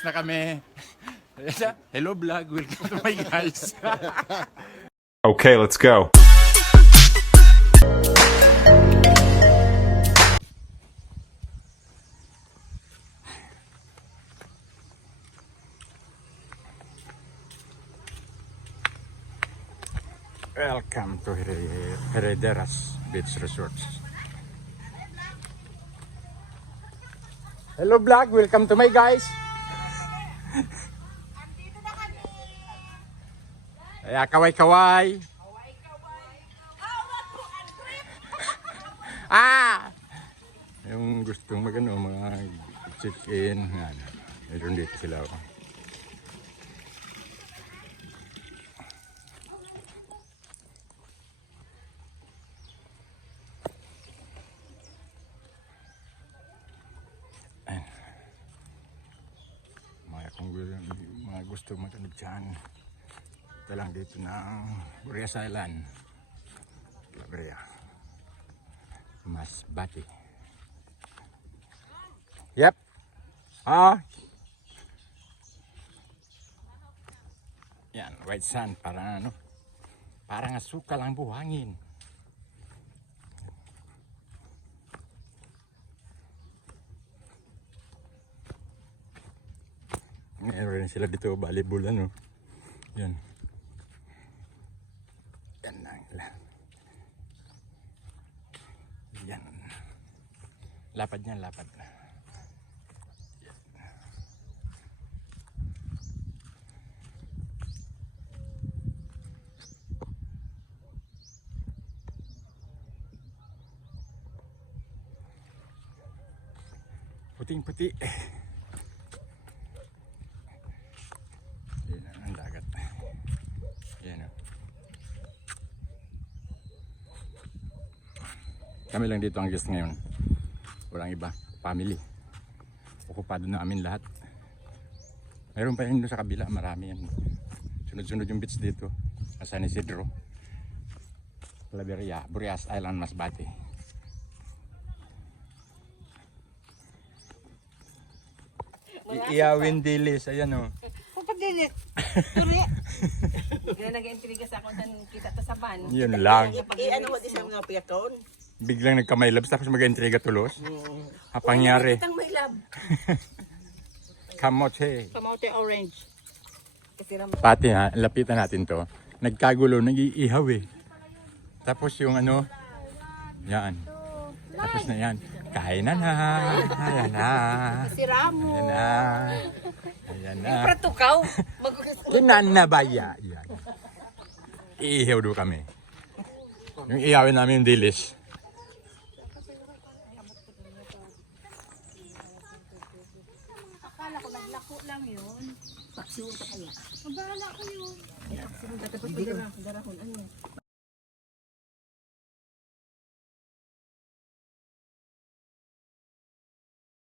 na kami. Hello vlog, welcome to my guys. Okay, let's go. Welcome to Herederas Beach Resorts. Hello vlog, welcome to my guys. Kaya kaway-kaway. Yung gustong magano mga check-in, meron dito sila. Kung mga gusto matulog dyan, ito lang dito ng Burias Island, Calabria, Masbate. Yep. Yan, white sand, parang parang asukal ang buhangin. Meron sila dito, volleyball Yan. Yan lang. Yan. Lapad niyan, lapad. Yan. Puting-puti. Ang dagat. Yan. Kami lang dito ang guest ngayon. Walang iba. Family. Okupado na amin lahat. Mayroon pa yun doon sa kabila. Marami yan. Sunod-sunod yung beach dito. San Isidro, Calabria, Burias Island, Masbate. Iyawin dilis. Ayan Dilit. Turi. Kaya nag-intriga sa akong kita to sa van. Yun lang. Ano ko din sa mga piyaton? Biglang nagka-my-labs tapos mag-intriga tulos. Hapangyari. Itang may lab. Kamote. Kamote orange. Pati lapitan natin to. Nagkagulo, nag-iihaw Tapos yung yan. Tapos na yan. Kain na. Ayan na. Sira mo. Ayan na. Ayan na. Pratukaw. Kinanabaya. Yan. Iihaw do kami. Yung ihawin namin yung dilis. Akala ko naglako lang yun. Paksiw ka kaya. Mabahala ko yun. Paksiw ka tapos darahon.